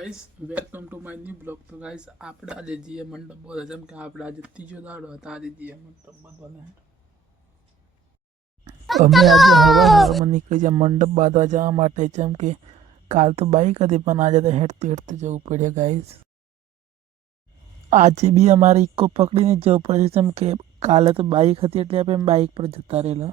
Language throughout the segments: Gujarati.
Guys welcome to my new blog. તો ગાઈસ આપણે આજે જીએ મંડપ બોલે જેમ કે આપણે આજે ત્રીજો દાડો હતા આજે જીએ મંડપ બોલે અમે આજે હવારમાં નીકળી ગયા મંડપ બાંધવા જવા માટે જેમ કે કાલ તો બાઈક હતી પણ આજે તો હેડતું હેડતું જવું પડ્યું ગાઈસ। આજે બી અમારે ઇકો પકડીને જવું પડે જેમ કે કાલે તો બાઈક હતી એટલે આપણે બાઈક પર જતા રહેલા।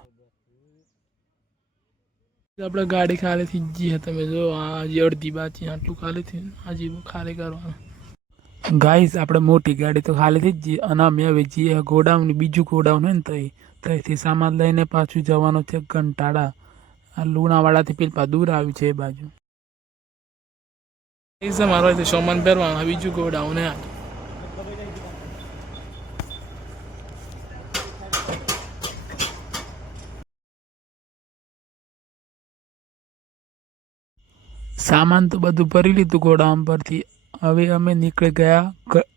આપણે ગાડી ખાલી થઈ ગઈ છે તમે જો આજે અડધી બાકી આટલું ખાલી થયું હજી ખાલી કરવાનું ગાઈસ। આપણે મોટી ગાડી તો ખાલી થઈ જ ગઈ અને અમે હવે જઈએ ગોડાઉન બીજું ગોડાઉન હોય ને ત્યાંથી સામાન લઈને પાછું જવાનું છે ઘંટાળા આ લુણાવાડાથી પેલા દૂર આવ્યું છે એ બાજુ મારો સામાન પહેરવાનું બીજું ગોડાઉન હે સામાન તો બધું ભરી લીધું ગોડાઉન પરથી। હવે અમે નીકળી ગયા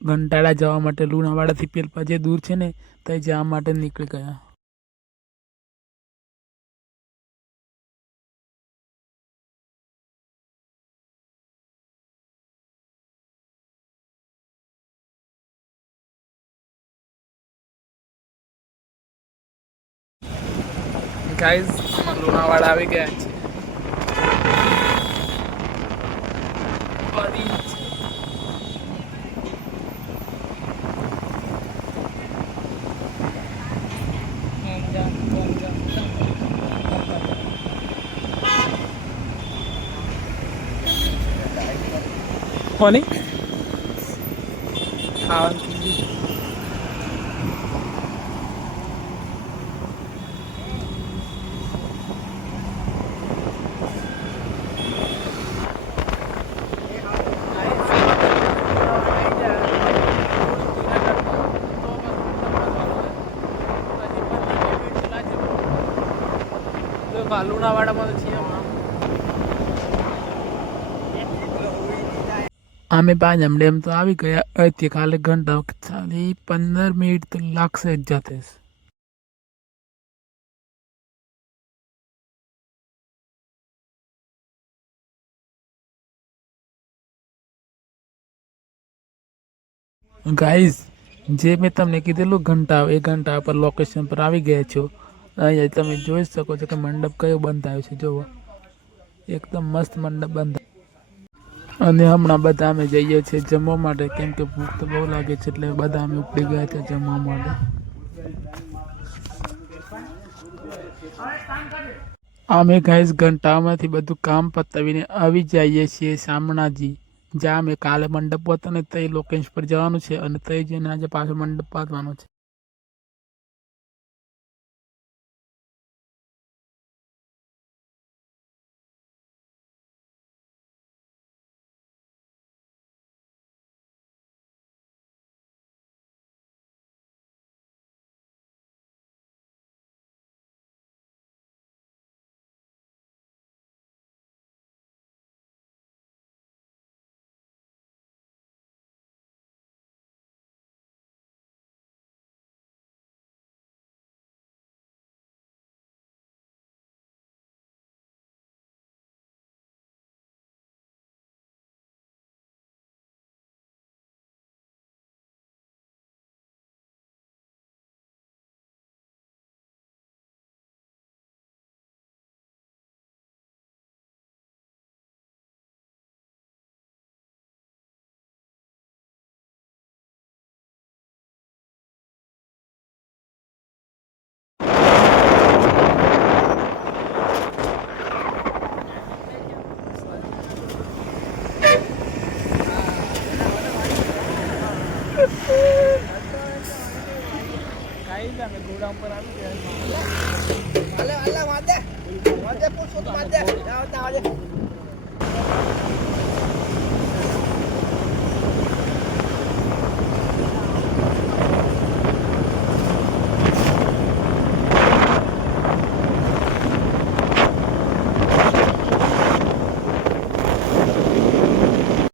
ઘંટાળા જવા માટે લુણાવાડાથી પેલા જે દૂર છે ને ત્યાં જવા માટે નીકળી ગયા। ગાઈસ લુણાવાડા આવી ગયા છે કોની લુણાવાડામાં છીએ અમે પાંજમ ડેમ તો આવી ગયા અહીંથી ખાલી ઘંટા ખાલી 15 મિનિટ તો લાગશે જ જાતે। ગાઈઝ જે મેં તમને કીધેલું ઘંટા એ ઘંટા પર લોકેશન પર આવી ગયા છો। અહીંયા તમે જોઈ શકો છો કે મંડપ કયો બંધાયો છે જુઓ એકદમ મસ્ત મંડપ બંધાયો અને હમણાં બધા અમે જઈએ છીએ જમવા માટે કેમ કે ભૂખ તો બહુ લાગે છે એટલે બધા અમે ઉપડી ગયા છે જમવા માટે। અમે ગાઈઝ ઘંટામાંથી બધું કામ પતાવીને આવી જઈએ છીએ શામળાજી જ્યાં અમે કાલે મંડપ હતો ને તે લોકેશન પર જવાનું છે અને તે જઈને આજે પાછો મંડપ બાંધવાનો છે। ગોડાઉન પર આવી ગયા